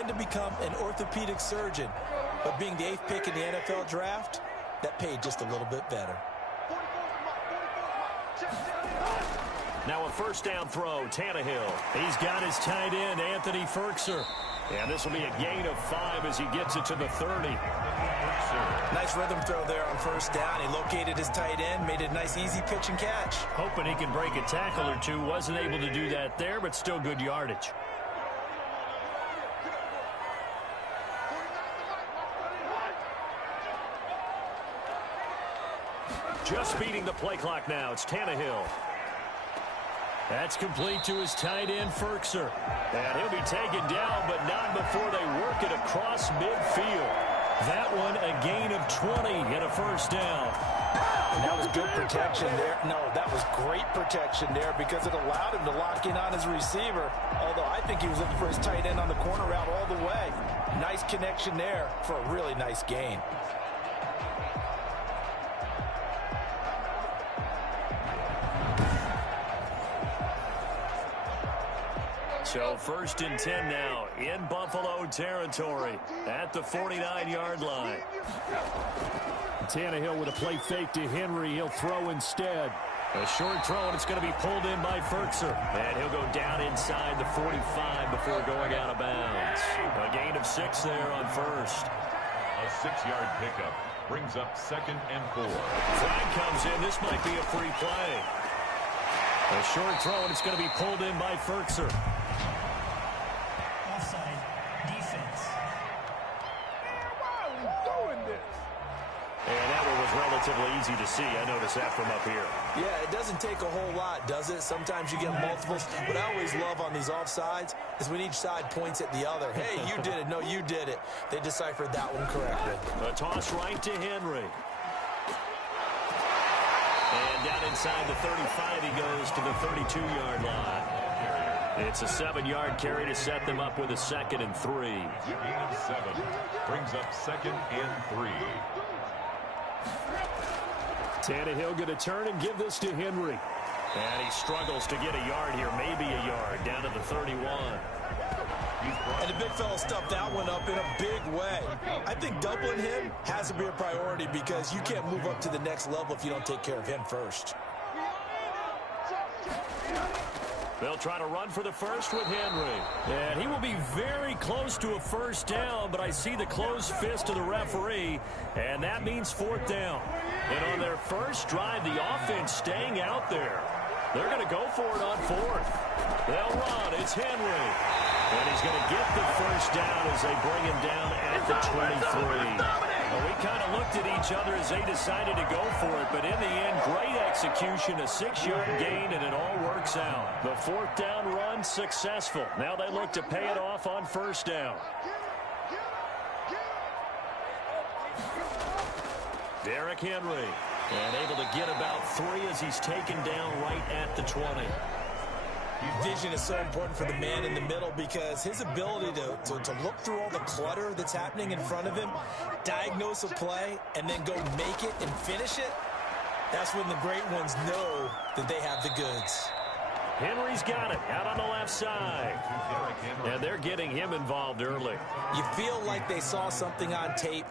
planned to become an orthopedic surgeon, but being the 8th pick in the NFL draft, that paid just a little bit better. Now a first down throw, Tannehill. He's got his tight end, Anthony Firkser. And this will be a gain of 5 as he gets it to the 30. Nice rhythm throw there on first down. He located his tight end, made it a nice easy pitch and catch. Hoping he can break a tackle or two. Wasn't able to do that there, but still good yardage. Just beating the play clock now. It's Tannehill. That's complete to his tight end, Firkser. And he'll be taken down, but not before they work it across midfield. That one, a gain of 20 and a first down. And that was good protection there. No, that was great protection there because it allowed him to lock in on his receiver. Although I think he was looking for his tight end on the corner route all the way. Nice connection there for a really nice gain. So first and 10 now in Buffalo territory at the 49-yard line. Tannehill with a play fake to Henry. He'll throw instead. A short throw, and it's going to be pulled in by Firkser. And he'll go down inside the 45 before going out of bounds. A gain of 6 there on first. A 6-yard pickup brings up 2nd and 4. Flag comes in. This might be a free play. A short throw, and it's going to be pulled in by Firkser. Relatively easy to see. I notice that from up here. Yeah, it doesn't take a whole lot, does it? Sometimes you get multiples. What I always love on these offsides is when each side points at the other. Hey, you did it. No, you did it. They deciphered that one correctly. A toss right to Henry. And down inside the 35, he goes to the 32-yard line. It's a 7-yard carry to set them up with a 2nd and 3. Gain of 7 brings up 2nd and 3. Tannehill going to turn and give this to Henry. And he struggles to get a yard here, maybe a yard, down to the 31. And the big fella stuffed that one up in a big way. I think doubling him has to be a priority because you can't move up to the next level if you don't take care of him first. They'll try to run for the first with Henry. And he will be very close to a first down, but I see the closed fist of the referee, and that means 4th down. And on their first drive, the offense staying out there. They're going to go for it on 4th. They'll run. It's Henry. And he's going to get the first down as they bring him down at the 23. Well, we kind of looked at each other as they decided to go for it, but in the end, great execution, a 6-yard gain, and it all works out. The 4th down run successful. Now they look to pay it off on first down. Derrick Henry, and able to get about 3 as he's taken down right at the 20. Vision is so important for the man in the middle because his ability to look through all the clutter that's happening in front of him, diagnose a play, and then go make it and finish it, that's when the great ones know that they have the goods. Henry's got it out on the left side. And they're getting him involved early. You feel like they saw something on tape,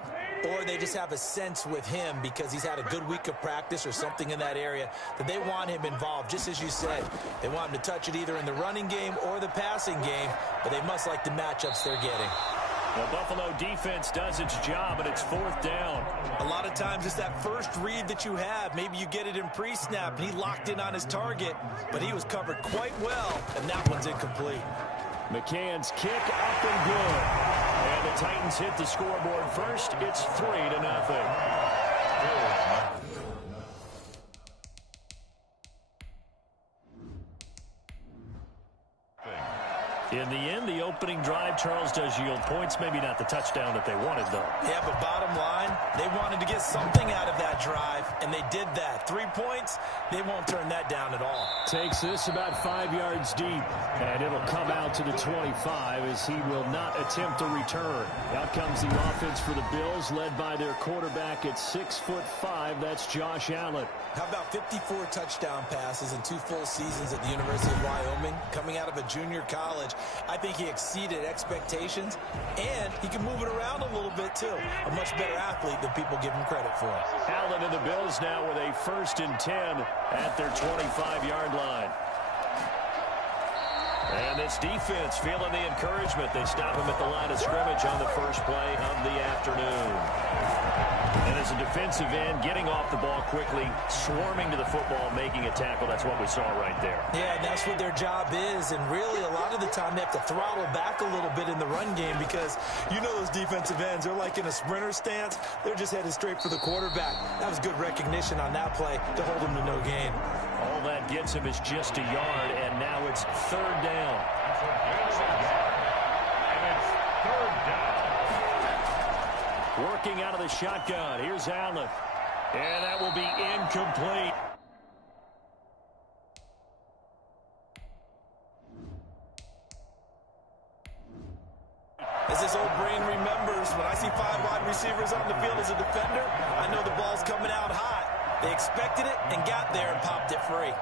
or they just have a sense with him because he's had a good week of practice or something in that area that they want him involved. Just as you said, they want him to touch it either in the running game or the passing game, but they must like the matchups they're getting. The Buffalo defense does its job, and it's 4th down. A lot of times it's that first read that you have. Maybe you get it in pre-snap, and he locked in on his target, but he was covered quite well, and that one's incomplete. McCann's kick up and good. And the Titans hit the scoreboard first. It's 3-0. In the end, the opening drive, Charles, does yield points. Maybe not the touchdown that they wanted, though. Yeah, but bottom line, they wanted to get something out of that drive, and they did that. 3 points, they won't turn that down at all. Takes this about 5 yards deep, and it'll come out to the 25 as he will not attempt a return. Out comes the offense for the Bills, led by their quarterback at 6'5". That's Josh Allen. How about 54 touchdown passes in 2 full seasons at the University of Wyoming? Coming out of a junior college, I think he exceeded expectations, and he can move it around a little bit, too. A much better athlete than people give him credit for. Allen and the Bills now with a 1st and 10 at their 25-yard line. And this defense feeling the encouragement. They stop him at the line of scrimmage on the first play of the afternoon. And as a defensive end, getting off the ball quickly, swarming to the football, making a tackle. That's what we saw right there. Yeah, and that's what their job is. And really, a lot of the time, they have to throttle back a little bit in the run game because you know those defensive ends, they're like in a sprinter stance. They're just headed straight for the quarterback. That was good recognition on that play to hold him to no gain. All that gets him is just a yard, and now it's 3rd down. And it's 3rd down. Working out of the shotgun. Here's Allen. And that will be incomplete. As this old brain remembers, when I see 5 wide receivers on the field as a defender, I know the ball's coming out hot. They expected it and got there and popped it free.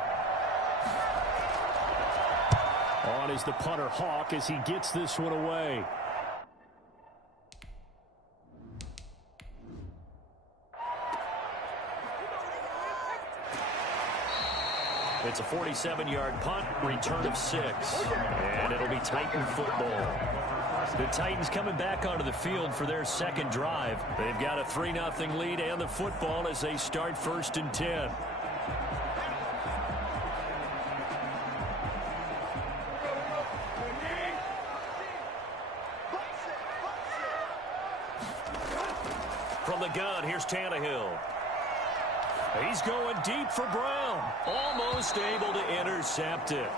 On is the punter Hawk as he gets this one away. It's a 47-yard punt, return of 6. And it'll be Titan football. The Titans coming back onto the field for their second drive. They've got a 3-0 lead and the football as they start 1st and 10. From the gun, here's Tannehill. He's going deep for Brown. Almost able to intercept it.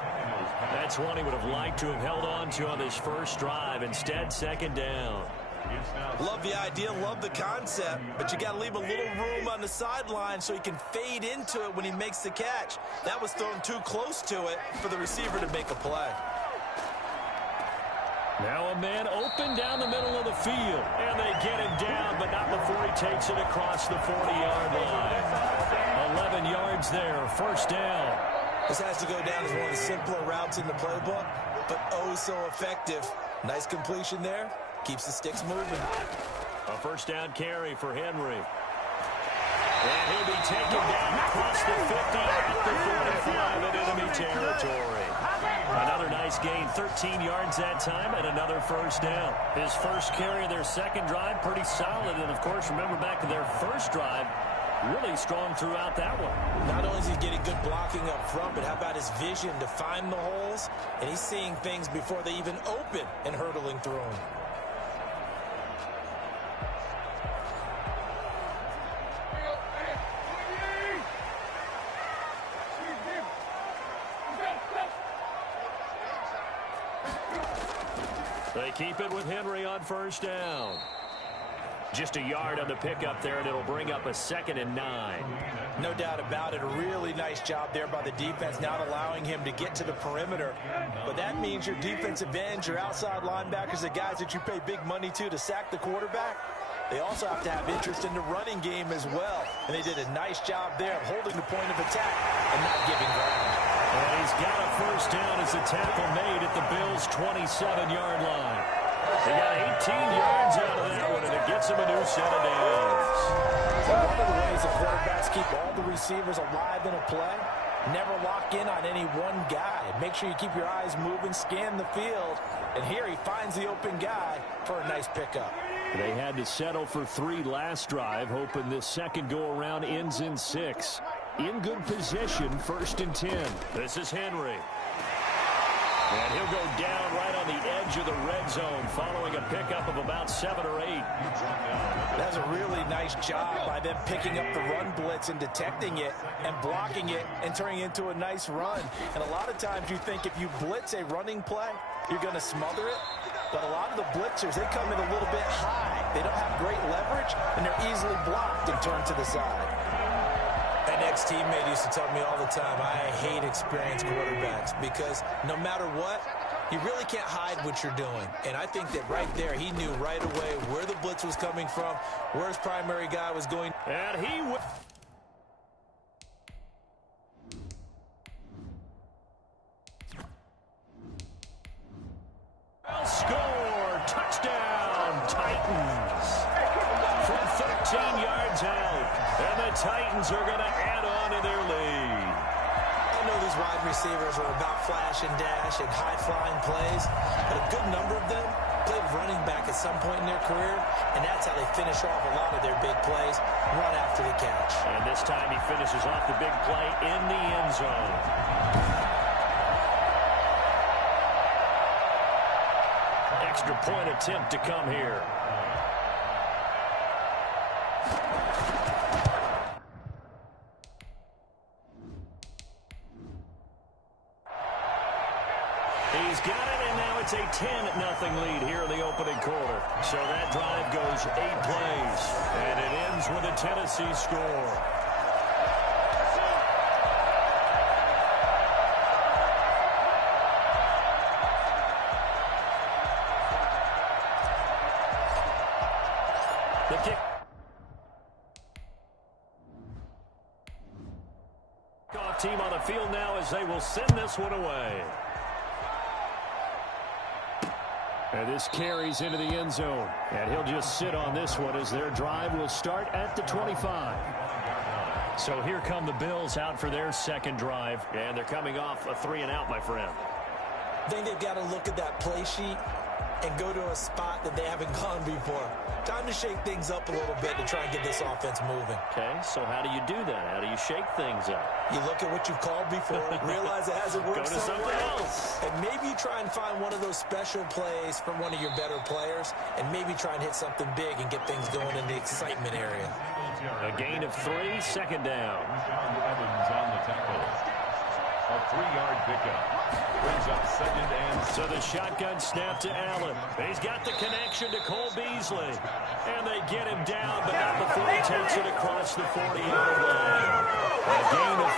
That's one he would have liked to have held on to on this first drive. Instead, 2nd down. Love the idea, love the concept, but you got to leave a little room on the sideline so he can fade into it when he makes the catch. That was thrown too close to it for the receiver to make a play. Now a man open down the middle of the field, and they get him down, but not before he takes it across the 40-yard line. 11 yards there, 1st down. This has to go down as one of the simpler routes in the playbook, but oh so effective. Nice completion there. Keeps the sticks moving. A 1st down carry for Henry. And he'll be taken down across the 50 at the 45 in enemy territory. Another nice gain, 13 yards that time, and another 1st down. His first carry of their second drive, pretty solid. And, of course, remember back to their first drive, really strong throughout that one. Not only is he getting good blocking up front, but how about his vision to find the holes? And he's seeing things before they even open and hurtling through them. They keep it with Henry on 1st down. Just a yard on the pickup there, and it'll bring up a 2nd and 9. No doubt about it. A really nice job there by the defense, not allowing him to get to the perimeter. But that means your defensive ends, your outside linebackers, the guys that you pay big money to sack the quarterback, they also have to have interest in the running game as well. And they did a nice job there of holding the point of attack and not giving ground. And he's got a 1st down as the tackle made at the Bills' 27-yard line. They got 18 yards out of that one, and it gets him a new set of downs. One of the ways the quarterbacks keep all the receivers alive in a play, never lock in on any one guy. Make sure you keep your eyes moving, scan the field, and here he finds the open guy for a nice pickup. They had to settle for 3 last drive, hoping this second go-around ends in 6. In good position, 1st and 10. This is Henry. And he'll go down right on the edge of the red zone following a pickup of about 7 or 8. That's a really nice job by them picking up the run blitz and detecting it and blocking it and turning it into a nice run. And a lot of times you think if you blitz a running play, you're going to smother it. But a lot of the blitzers, they come in a little bit high. They don't have great leverage, and they're easily blocked and turned to the side. An ex-teammate used to tell me all the time, I hate experienced quarterbacks because no matter what, you really can't hide what you're doing. And I think that right there, he knew right away where the blitz was coming from, where his primary guy was going. And he score. Touchdown, Titans. From 13 yards out. And the Titans are going to add on to their lead. I know these wide receivers are about flash and dash and high-flying plays, but a good number of them played running back at some point in their career, and that's how they finish off a lot of their big plays, run after the catch. And this time he finishes off the big play in the end zone. Extra point attempt to come here. He's got it, and now it's a 10-0 lead here in the opening quarter. So that drive goes 8 plays, and it ends with a Tennessee score. The kick. Off team on the field now as they will send this one away. And this carries into the end zone. And he'll just sit on this one as their drive will start at the 25. So here come the Bills out for their second drive. And they're coming off a 3-and-out, my friend. I think they've got to look at that play sheet and go to a spot that they haven't gone before. Time to shake things up a little bit to try and get this offense moving. Okay, so how do you do that? How do you shake things up? You look at what you've called before, realize it hasn't worked Go to something else. And maybe you try and find one of those special plays from one of your better players, and maybe try and hit something big and get things going in the excitement area. A gain of 3, second down. John Evans on the tackle. A 3-yard pickup. Brings up second and... So the shotgun snap to Allen. He's got the connection to Cole Beasley. And they get him down, but not before he takes it across the 40-yard line. A gain of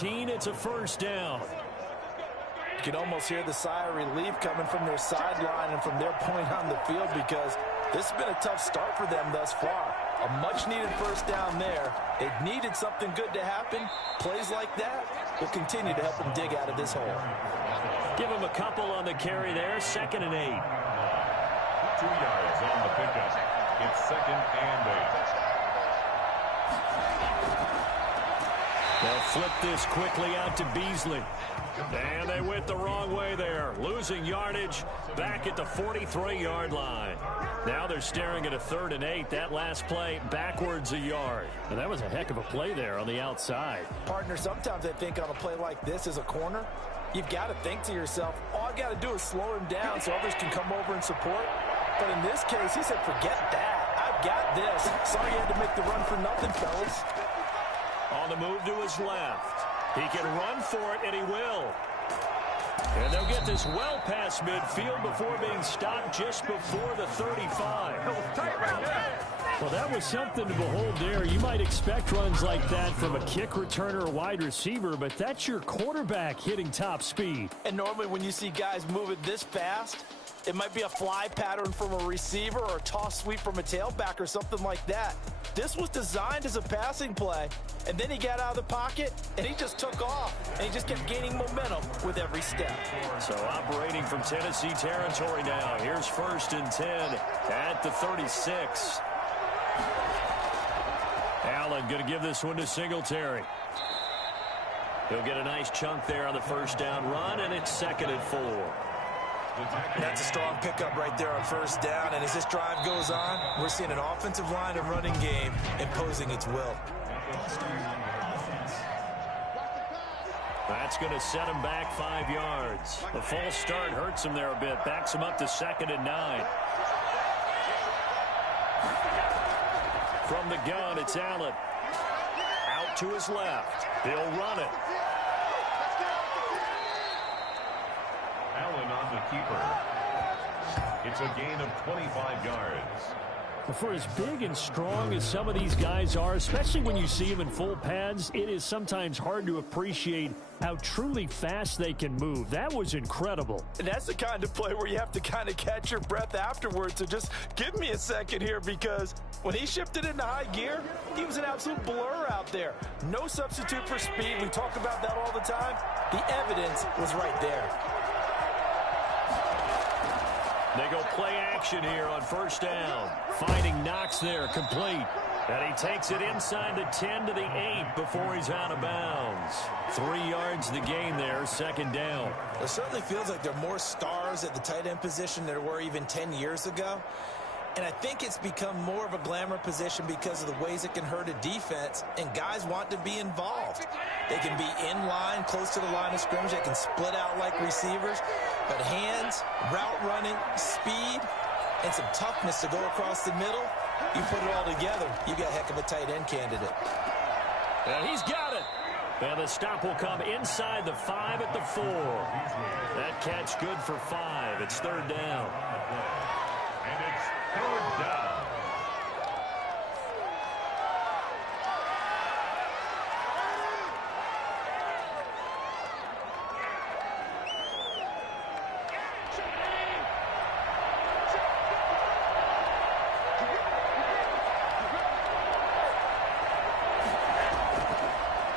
13. It's a first down. You can almost hear the sigh of relief coming from their sideline and from their point on the field, because this has been a tough start for them thus far. A much-needed first down there. They needed something good to happen. Plays like that will continue to help them dig out of this hole. Give him a couple on the carry there. 2nd and 8. 2 yards on the pickup. It's 2nd and 8. They'll flip this quickly out to Beasley. And they went the wrong way there. Losing yardage back at the 43-yard line. Now they're staring at a 3rd and 8. That last play backwards a yard. And that was a heck of a play there on the outside. Partner, sometimes I think on a play like this as a corner, you've got to think to yourself, all I got to do is slow him down so others can come over and support. But in this case, he said, forget that. I've got this. Sorry you had to make the run for nothing, fellas. On the move to his left. He can run for it, and he will. And they'll get this well past midfield before being stopped just before the 35. Well, that was something to behold there. You might expect runs like that from a kick returner or wide receiver, but that's your quarterback hitting top speed. And normally when you see guys moving this fast, it might be a fly pattern from a receiver or a toss sweep from a tailback or something like that. This was designed as a passing play, and then he got out of the pocket, and he just took off, and he just kept gaining momentum with every step. So operating from Tennessee territory now. Here's 1st and 10 at the 36. Allen going to give this one to Singletary. He'll get a nice chunk there on the first down run, and it's 2nd and 4. That's a strong pickup right there on first down, and as this drive goes on, we're seeing an offensive line and running game imposing its will. That's going to set him back 5 yards. The false start hurts him there a bit, backs him up to 2nd and 9. From the gun, it's Allen. Out to his left. He'll run it. Allen on the keeper. It's a gain of 25 yards. For as big and strong as some of these guys are, especially when you see them in full pads, it is sometimes hard to appreciate how truly fast they can move. That was incredible. And that's the kind of play where you have to kind of catch your breath afterwards. So just give me a second here, because when he shifted into high gear, he was an absolute blur out there. No substitute for speed. We talk about that all the time. The evidence was right there. They go play action here on first down. Finding Knox there, complete. And he takes it inside the 10 to the 8 before he's out of bounds. 3 yards the gain there, second down. It certainly feels like there are more stars at the tight end position than there were even 10 years ago. And I think it's become more of a glamour position because of the ways it can hurt a defense, and guys want to be involved. They can be in line, close to the line of scrimmage. They can split out like receivers. But hands, route running, speed, and some toughness to go across the middle, you put it all together, you got a heck of a tight end candidate. And he's got it. And the stop will come inside the 5 at the 4. That catch good for 5. It's third down. And it's third down.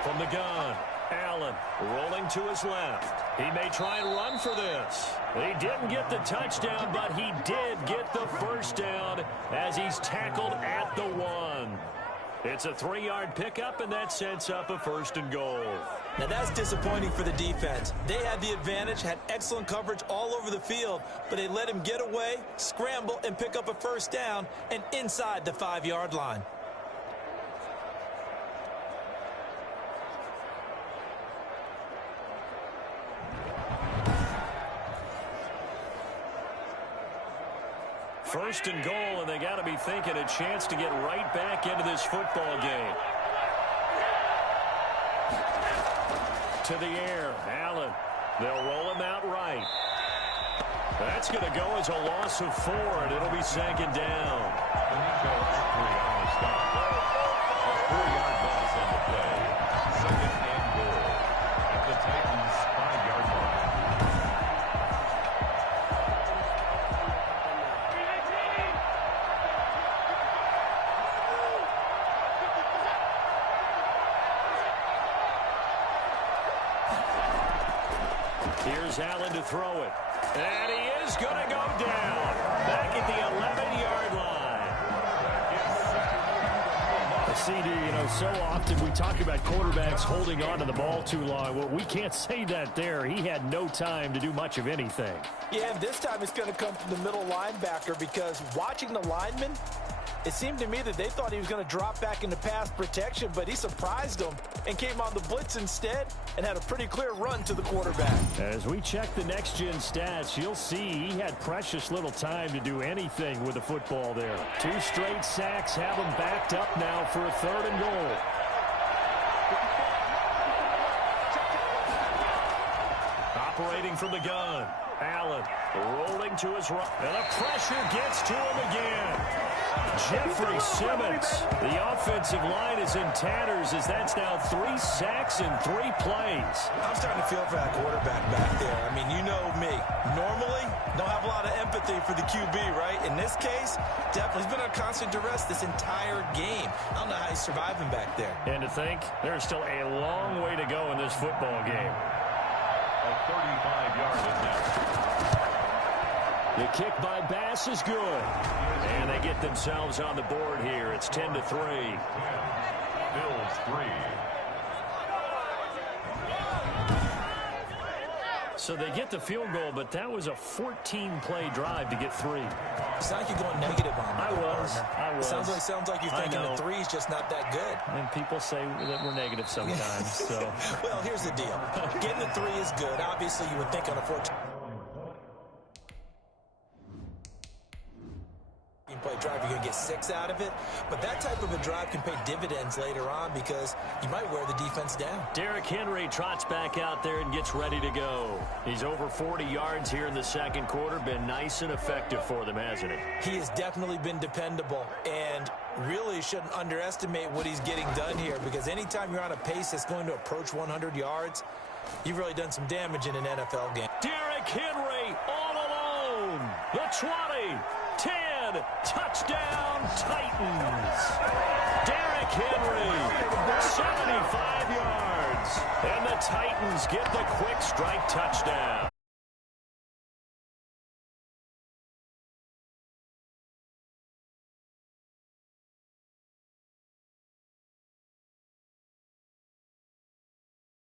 From the gun, Allen rolling to his left. He may try and run for this. He didn't get the touchdown, but he did get the first down as he's tackled at the 1. It's a 3-yard pickup, and that sets up a first and goal. Now that's disappointing for the defense. They had the advantage, had excellent coverage all over the field, but they let him get away, scramble, and pick up a first down, and inside the 5-yard line. First and goal, and they got to be thinking a chance to get right back into this football game. To the air, Allen. They'll roll him out right. That's going to go as a loss of 4, and it'll be second down. And he goes 3 on the stop. A 4-yard loss on the play. Second and goal at the Titans' 5-yard line. Here's Allen to throw it. And he is going to go down. Back at the 11-yard line. CD, so often we talk about quarterbacks holding on to the ball too long. Well, we can't say that there. He had no time to do much of anything. Yeah, and this time it's going to come from the middle linebacker because watching the lineman, it seemed to me that they thought he was going to drop back into pass protection, but he surprised them and came on the blitz instead and had a pretty clear run to the quarterback. As we check the next-gen stats, you'll see he had precious little time to do anything with the football there. 2 straight sacks have him backed up now for a third and goal. Operating from the gun. Allen rolling to his right. And the pressure gets to him again. Jeffrey Simmons. The offensive line is in tatters as that's now 3 sacks in 3 plays. I'm starting to feel for that quarterback back there. I mean, you know me. Normally, don't have a lot of empathy for the QB, right? In this case, definitely he's been on constant duress this entire game. I don't know how he's surviving back there. And to think, there's still a long way to go in this football game. A 35-yard attempt. The kick by Bass is good. And they get themselves on the board here. It's 10-3. Bills 3. So they get the field goal, but that was a 14-play drive to get 3. It's not like you're going negative on me. I was. It sounds like you're thinking the 3 is just not that good. And people say that we're negative sometimes. So. Well, here's the deal. Getting the 3 is good. Obviously, you would think on a 14 play drive, you're going to get 6 out of it. But that type of a drive can pay dividends later on because you might wear the defense down. Derrick Henry trots back out there and gets ready to go. He's over 40 yards here in the second quarter. Been nice and effective for them, hasn't he? He has definitely been dependable and really shouldn't underestimate what he's getting done here because anytime you're on a pace that's going to approach 100 yards, you've really done some damage in an NFL game. Derrick Henry all alone. The 20, 10, touchdown Titans. Derrick Henry, 75 yards. And the Titans get the quick strike touchdown.